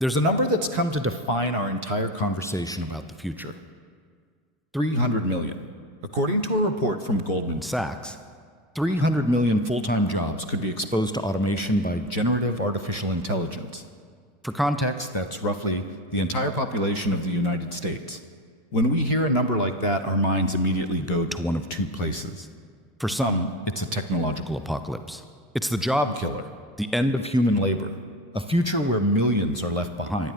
There's a number that's come to define our entire conversation about the future. 300 million. According to a report from Goldman Sachs, 300 million full-time jobs could be exposed to automation by generative artificial intelligence. For context, that's roughly the entire population of the United States. When we hear a number like that, our minds immediately go to one of two places. For some, it's a technological apocalypse. It's the job killer, the end of human labor, a future where millions are left behind.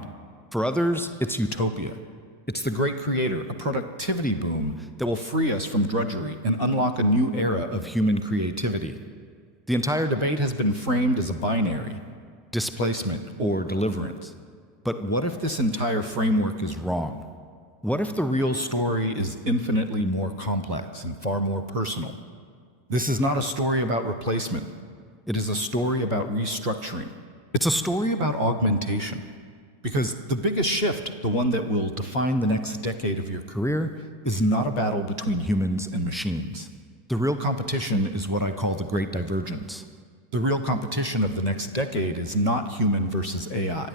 For others, it's utopia. It's the great creator, a productivity boom that will free us from drudgery and unlock a new era of human creativity. The entire debate has been framed as a binary, displacement or deliverance. But what if this entire framework is wrong? What if the real story is infinitely more complex and far more personal? This is not a story about replacement. It is a story about restructuring. It's a story about augmentation. Because the biggest shift, the one that will define the next decade of your career, is not a battle between humans and machines. The real competition is what I call the Great Divergence. The real competition of the next decade is not human versus AI.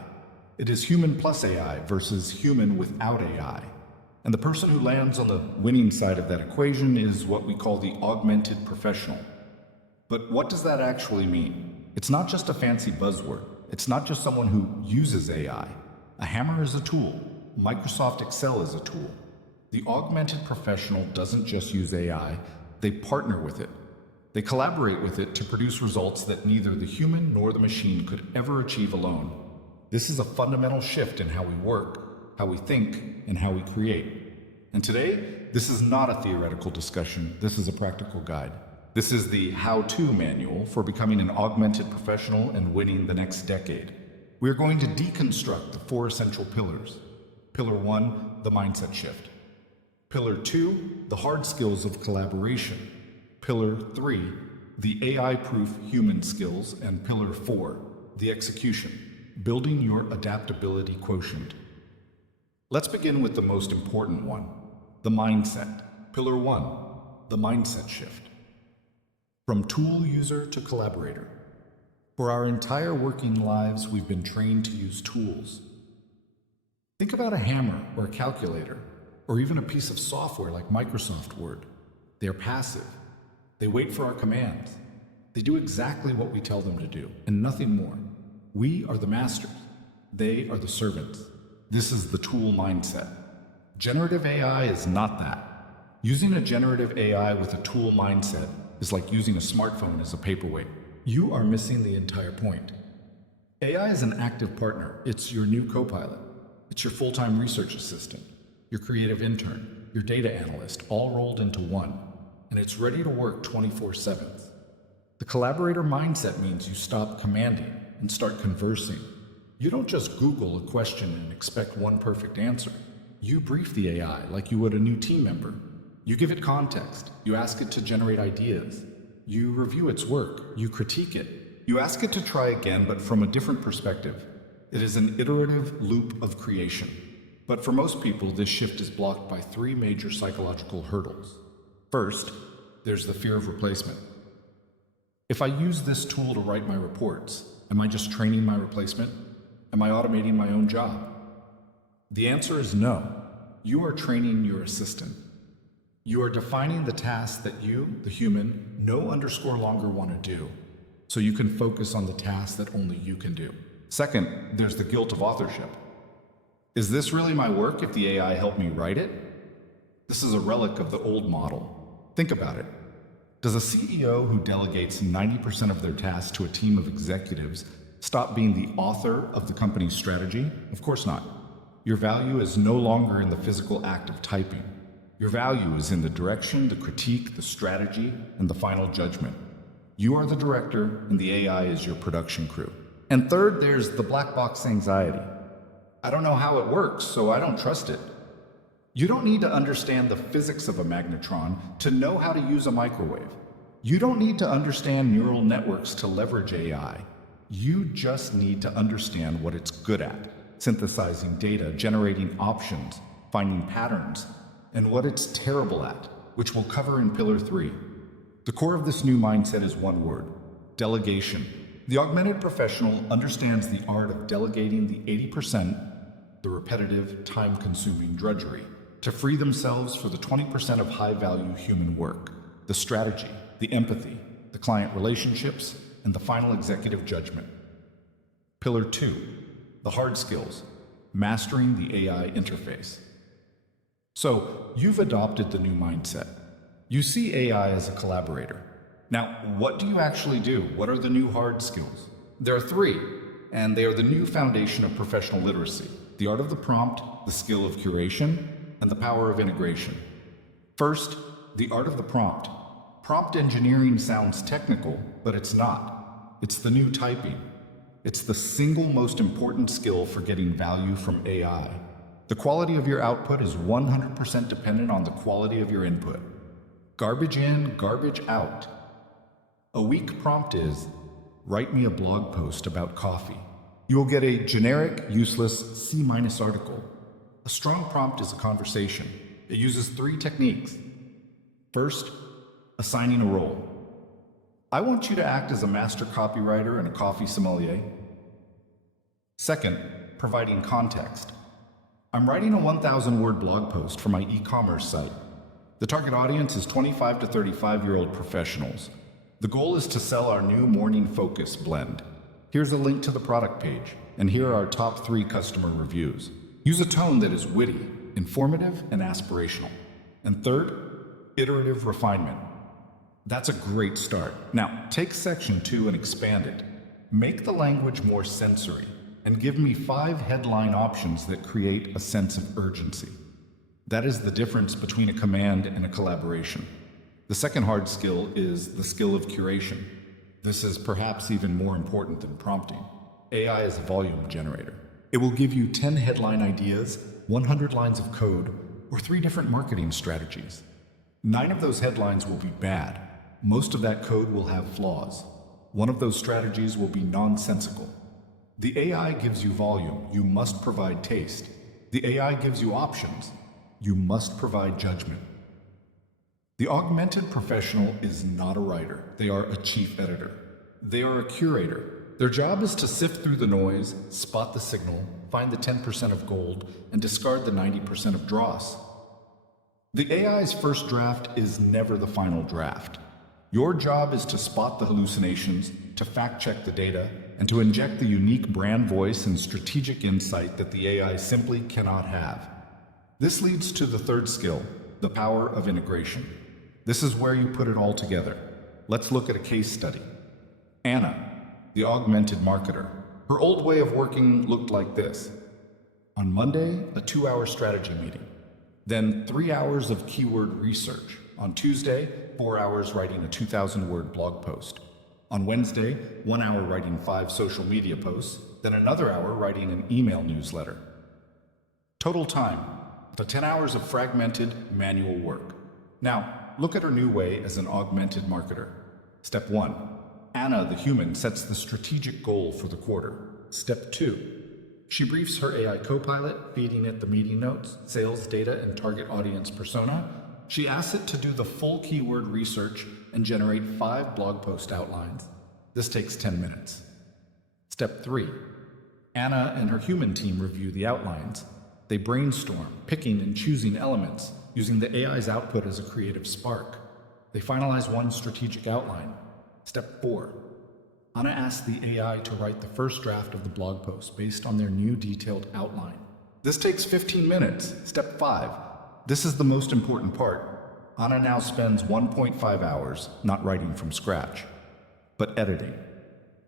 It is human plus AI versus human without AI. And the person who lands on the winning side of that equation is what we call the Augmented Professional. But what does that actually mean? It's not just a fancy buzzword. It's not just someone who uses AI. A hammer is a tool. Microsoft Excel is a tool. The Augmented Professional doesn't just use AI, they partner with it. They collaborate with it to produce results that neither the human nor the machine could ever achieve alone. This is a fundamental shift in how we work, how we think, and how we create. And today, this is not a theoretical discussion, this is a practical guide. This is the how-to manual for becoming an augmented professional and winning the next decade. We are going to deconstruct the 4 essential pillars. Pillar 1, the mindset shift. Pillar 2, the hard skills of collaboration. Pillar 3, the AI-proof human skills. And Pillar 4, the execution, building your adaptability quotient. Let's begin with the most important one, the mindset. Pillar 1, the mindset shift. From tool user to collaborator. For our entire working lives, we've been trained to use tools. Think about a hammer or a calculator, or even a piece of software like Microsoft Word. They're passive. They wait for our commands. They do exactly what we tell them to do, and nothing more. We are the masters. They are the servants. This is the tool mindset. Generative AI is not that. Using a generative AI with a tool mindset is like using a smartphone as a paperweight. You are missing the entire point. AI is an active partner. It's your new co-pilot. It's your full-time research assistant, your creative intern, your data analyst, all rolled into one. And it's ready to work 24/7. The collaborator mindset means you stop commanding and start conversing. You don't just Google a question and expect one perfect answer. You brief the AI like you would a new team member. You give it context. You ask it to generate ideas. You review its work. You critique it. You ask it to try again, but from a different perspective. It is an iterative loop of creation. But for most people, this shift is blocked by 3 major psychological hurdles. First, there's the fear of replacement. If I use this tool to write my reports, am I just training my replacement? Am I automating my own job? The answer is no. You are training your assistant. You are defining the tasks that you, the human, no_longer want to do, so you can focus on the tasks that only you can do. Second, there's the guilt of authorship. Is this really my work if the AI helped me write it? This is a relic of the old model. Think about it. Does a CEO who delegates 90% of their tasks to a team of executives stop being the author of the company's strategy? Of course not. Your value is no longer in the physical act of typing. Your value is in the direction, the critique, the strategy, and the final judgment. You are the director, and the AI is your production crew. And third, there's the black box anxiety. I don't know how it works, so I don't trust it. You don't need to understand the physics of a magnetron to know how to use a microwave. You don't need to understand neural networks to leverage AI. You just need to understand what it's good at: synthesizing data, generating options, finding patterns, and what it's terrible at, which we'll cover in Pillar 3. The core of this new mindset is one word: delegation. The augmented professional understands the art of delegating the 80%, the repetitive, time-consuming drudgery, to free themselves for the 20% of high-value human work, the strategy, the empathy, the client relationships, and the final executive judgment. Pillar 2, the hard skills, mastering the AI interface. So, you've adopted the new mindset. You see AI as a collaborator. Now, what do you actually do? What are the new hard skills? There are 3, and they are the new foundation of professional literacy: the art of the prompt, the skill of curation, and the power of integration. First, the art of the prompt. Prompt engineering sounds technical, but it's not. It's the new typing. It's the single most important skill for getting value from AI. The quality of your output is 100% dependent on the quality of your input. Garbage in, garbage out. A weak prompt is, write me a blog post about coffee. You will get a generic, useless C- article. A strong prompt is a conversation. It uses 3 techniques. First, assigning a role. I want you to act as a master copywriter and a coffee sommelier. Second, providing context. I'm writing a 1,000-word blog post for my e-commerce site. The target audience is 25 to 35-year-old professionals. The goal is to sell our new Morning Focus blend. Here's a link to the product page, and here are our top 3 customer reviews. Use a tone that is witty, informative, and aspirational. And third, iterative refinement. That's a great start. Now, take section 2 and expand it. Make the language more sensory, and give me 5 headline options that create a sense of urgency. That is the difference between a command and a collaboration. The second hard skill is the skill of curation. This is perhaps even more important than prompting. AI is a volume generator. It will give you 10 headline ideas, 100 lines of code, or 3 different marketing strategies. 9 of those headlines will be bad. Most of that code will have flaws. One of those strategies will be nonsensical. The AI gives you volume. You must provide taste. The AI gives you options. You must provide judgment. The augmented professional is not a writer. They are a chief editor. They are a curator. Their job is to sift through the noise, spot the signal, find the 10% of gold, and discard the 90% of dross. The AI's first draft is never the final draft. Your job is to spot the hallucinations, to fact-check the data, and to inject the unique brand voice and strategic insight that the AI simply cannot have. This leads to the third skill, the power of integration. This is where you put it all together. Let's look at a case study. Anna, the augmented marketer. Her old way of working looked like this. On Monday, a 2-hour strategy meeting. Then 3 hours of keyword research. On Tuesday, 4 hours writing a 2,000-word blog post. On Wednesday, 1 hour writing 5 social media posts. Then another hour writing an email newsletter. Total time, the 10 hours of fragmented manual work. Now, look at her new way as an augmented marketer. Step 1. Anna, the human, sets the strategic goal for the quarter. Step 2. She briefs her AI co-pilot, feeding it the meeting notes, sales data, and target audience persona. She asks it to do the full keyword research and generate 5 blog post outlines. This takes 10 minutes. Step 3. Anna and her human team review the outlines. They brainstorm, picking and choosing elements, using the AI's output as a creative spark. They finalize one strategic outline. Step 4. Anna asks the AI to write the first draft of the blog post based on their new detailed outline. This takes 15 minutes. Step 5. This is the most important part. Anna now spends 1.5 hours not writing from scratch, but editing.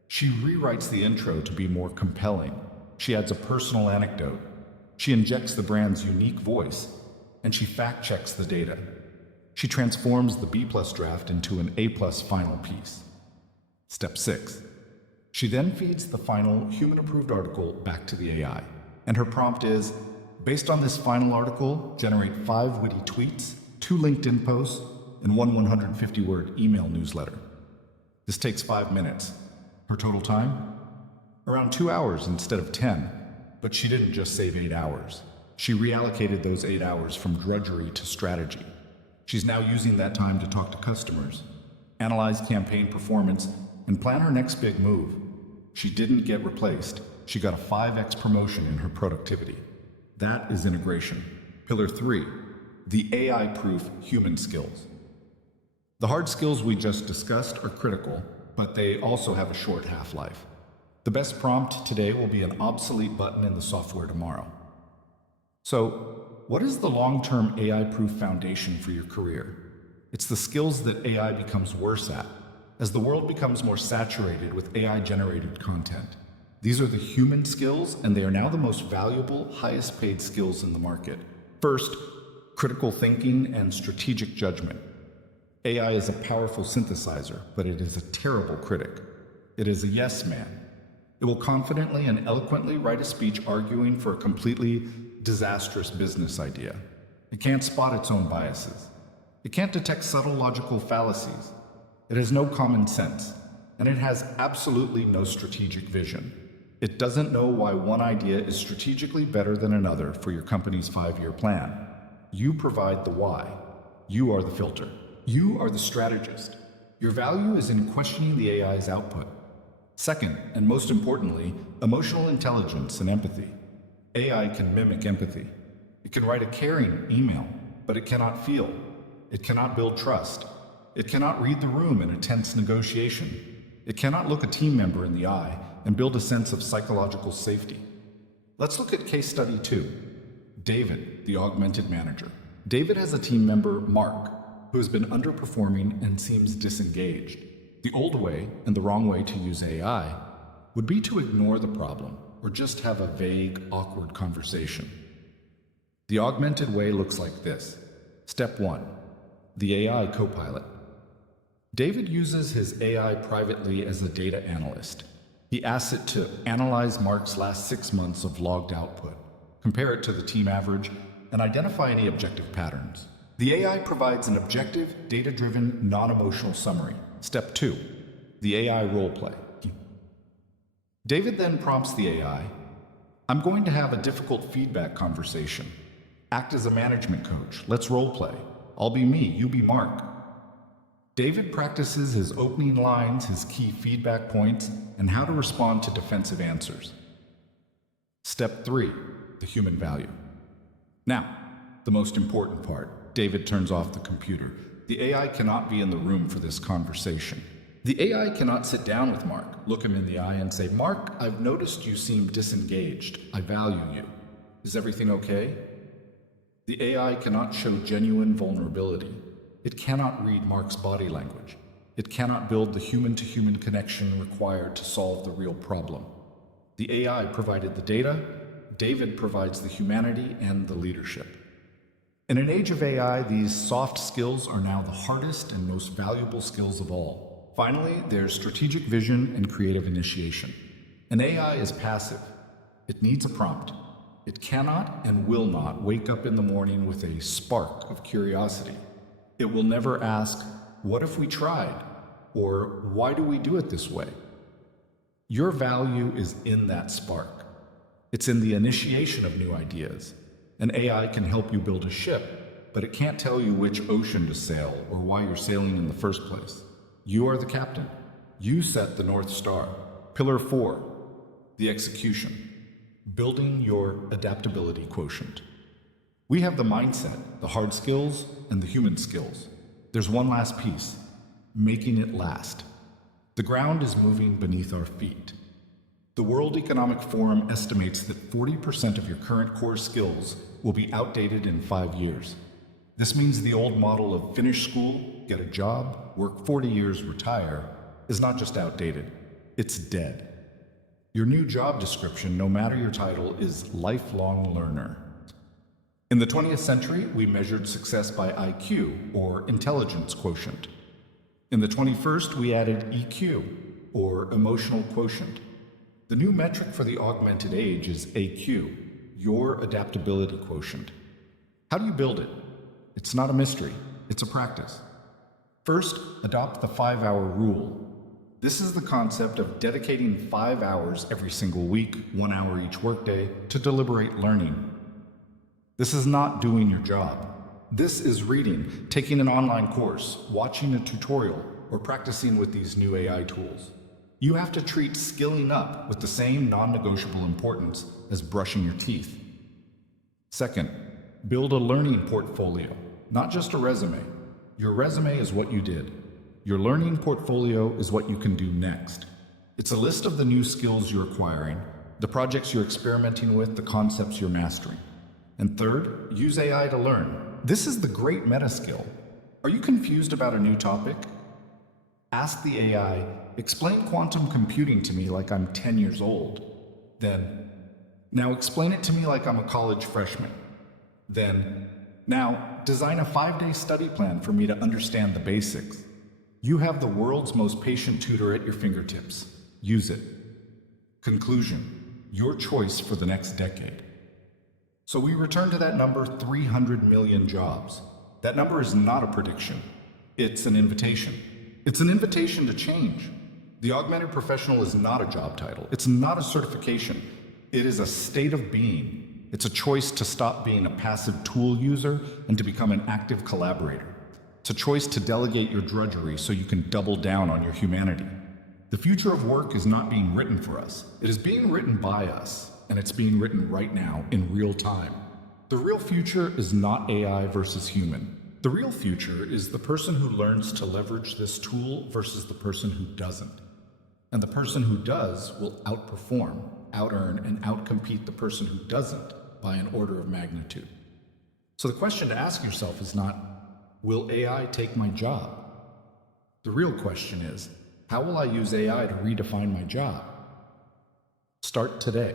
She rewrites the intro to be more compelling. She adds a personal anecdote. She injects the brand's unique voice, and she fact-checks the data. She transforms the B+ draft into an A+ final piece. Step 6. She then feeds the final human-approved article back to the AI, and her prompt is, based on this final article, generate 5 witty tweets, 2 LinkedIn posts, and 1 150-word email newsletter. This takes 5 minutes. Her total time? Around 2 hours instead of 10. But she didn't just save 8 hours. She reallocated those 8 hours from drudgery to strategy. She's now using that time to talk to customers, analyze campaign performance, and plan her next big move. She didn't get replaced. She got a 5x promotion in her productivity. That is integration. Pillar 3, the AI-proof human skills. The hard skills we just discussed are critical, but they also have a short half-life. The best prompt today will be an obsolete button in the software tomorrow. So, what is the long-term AI-proof foundation for your career? It's the skills that AI becomes worse at, as the world becomes more saturated with AI-generated content. These are the human skills, and they are now the most valuable, highest-paid skills in the market. First, critical thinking and strategic judgment. AI is a powerful synthesizer, but it is a terrible critic. It is a yes man. It will confidently and eloquently write a speech arguing for a completely disastrous business idea. It can't spot its own biases. It can't detect subtle logical fallacies. It has no common sense, and it has absolutely no strategic vision. It doesn't know why one idea is strategically better than another for your company's 5-year plan. You provide the why. You are the filter. You are the strategist. Your value is in questioning the AI's output. Second, and most importantly, emotional intelligence and empathy. AI can mimic empathy. It can write a caring email, but it cannot feel. It cannot build trust. It cannot read the room in a tense negotiation. It cannot look a team member in the eye and build a sense of psychological safety. Let's look at case study 2. David, the augmented manager. David has a team member, Mark, who has been underperforming and seems disengaged. The old way, and the wrong way to use AI, would be to ignore the problem or just have a vague, awkward conversation. The augmented way looks like this. Step 1. The AI copilot. David uses his AI privately as a data analyst. He asks it to analyze Mark's last 6 months of logged output, compare it to the team average, and identify any objective patterns. The AI provides an objective, data-driven, non-emotional summary. Step 2. The AI roleplay. David then prompts the AI, I'm going to have a difficult feedback conversation. Act as a management coach. Let's roleplay. I'll be me, you be Mark. David practices his opening lines, his key feedback points, and how to respond to defensive answers. Step 3. The human value. Now, the most important part. David turns off the computer. The AI cannot be in the room for this conversation. The AI cannot sit down with Mark, look him in the eye and say, Mark, I've noticed you seem disengaged. I value you. Is everything okay? The AI cannot show genuine vulnerability. It cannot read Mark's body language. It cannot build the human-to-human connection required to solve the real problem. The AI provided the data, David provides the humanity and the leadership. In an age of AI, these soft skills are now the hardest and most valuable skills of all. Finally, there's strategic vision and creative initiation. An AI is passive. It needs a prompt. It cannot and will not wake up in the morning with a spark of curiosity. It will never ask, what if we tried? Or why do we do it this way? Your value is in that spark. It's in the initiation of new ideas. An AI can help you build a ship, but it can't tell you which ocean to sail or why you're sailing in the first place. You are the captain. You set the North Star. Pillar 4, the execution. Building your adaptability quotient. We have the mindset, the hard skills, and the human skills. There's one last piece, making it last. The ground is moving beneath our feet. The World Economic Forum estimates that 40% of your current core skills will be outdated in 5 years. This means the old model of finish school, get a job, work 40 years, retire, is not just outdated, it's dead. Your new job description, no matter your title, is lifelong learner. In the 20th century, we measured success by IQ, or intelligence quotient. In the 21st, we added EQ, or emotional quotient. The new metric for the augmented age is AQ, your adaptability quotient. How do you build it? It's not a mystery, it's a practice. First, adopt the 5-hour rule. This is the concept of dedicating 5 hours every single week, 1 hour each workday, to deliberate learning. This is not doing your job. This is reading, taking an online course, watching a tutorial, or practicing with these new AI tools. You have to treat skilling up with the same non-negotiable importance as brushing your teeth. Second, build a learning portfolio, not just a resume. Your resume is what you did. Your learning portfolio is what you can do next. It's a list of the new skills you're acquiring, the projects you're experimenting with, the concepts you're mastering. And third, use AI to learn. This is the great meta skill. Are you confused about a new topic? Ask the AI, explain quantum computing to me like I'm 10 years old. Then, now explain it to me like I'm a college freshman. Then, now design a 5-day study plan for me to understand the basics. You have the world's most patient tutor at your fingertips. Use it. Conclusion, your choice for the next decade. So we return to that number, 300 million jobs. That number is not a prediction. It's an invitation. It's an invitation to change. The Augmented Professional is not a job title. It's not a certification. It is a state of being. It's a choice to stop being a passive tool user and to become an active collaborator. It's a choice to delegate your drudgery so you can double down on your humanity. The future of work is not being written for us. It is being written by us, and it's being written right now in real time. The real future is not AI versus human. The real future is the person who learns to leverage this tool versus the person who doesn't. And the person who does will outperform, out-earn, and outcompete the person who doesn't by an order of magnitude. So the question to ask yourself is not, will AI take my job? The real question is, how will I use AI to redefine my job? Start today.